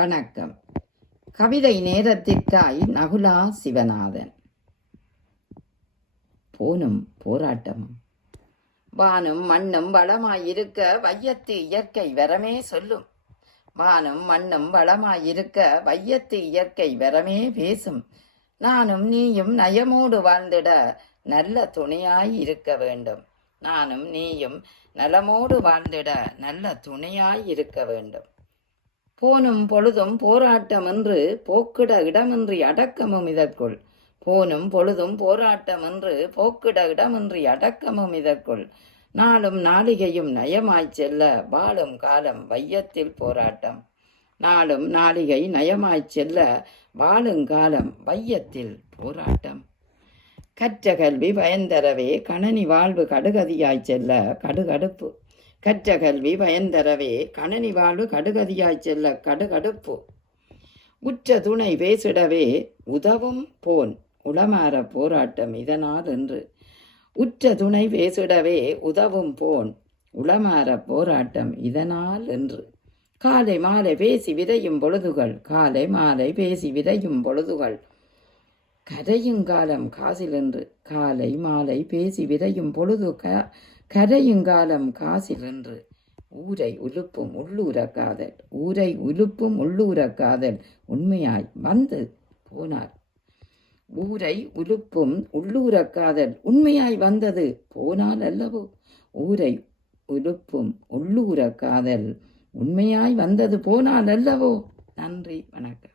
வணக்கம். கவிதை நேரத்திற்காய் நகுலா சிவநாதன். போனும் போராட்டம். வானும் மண்ணும் வளமாயிருக்க வையத்து இயற்கை வரமே சொல்லும். வானும் மண்ணும் வளமாயிருக்க வையத்து இயற்கை வரமே பேசும். நானும் நீயும் நயமோடு வாழ்ந்திட நல்ல துணையாய் இருக்க வேண்டும். நானும் நீயும் நலமோடு வாழ்ந்திட நல்ல துணையாய் இருக்க வேண்டும். போனும் பொழுதும் போராட்டம் என்று போக்கிட இடமின்றி அடக்கமும் இதற்குள். போனும் பொழுதும் போராட்டம் என்று போக்கிட இடமின்றி அடக்கமும் இதற்குள். நாளும் நாளிகையும் நயமாய்ச் செல்ல வாழும் காலம் வையத்தில் போராட்டம். நாளும் நாளிகை நயமாய்ச் செல்ல வாழுங்காலம் வையத்தில் போராட்டம். கற்ற கல்வி பயந்தரவே கணனி வாழ்வு கடுகதியாய்ச் செல்ல கடுகடுப்பு. கற்ற கல்வி பயந்தரவே கணனி வாழ்வு கடுகதியாய் செல்ல கடுகடுப்பு. உற்ற துணை பேசிடவே உதவும் போன் உளமாற போராட்டம் இதனால் என்று. உற்ற துணை பேசிடவே உதவும் போன் உளமாற போராட்டம் இதனால் என்று. காலை மாலை பேசி விதையும் பொழுதுகள் காலை மாலை பேசி விதையும் பொழுதுகள். கரையுங்காலம் காசிலென்று காலை மாலை பேசி விதையும் பொழுது க கரையுங்காலம் காசிலென்று. ஊரை உலுப்பும் உள்ளூர காதல் ஊரை உலுப்பும் உள்ளூர காதல் உண்மையாய் வந்து போனார். ஊரை உலுப்பும் உள்ளூர காதல் உண்மையாய் வந்தது போனால் அல்லவோ? ஊரை உலுப்பும் உள்ளூர காதல் உண்மையாய் வந்தது போனால் அல்லவோ? நன்றி வணக்கம்.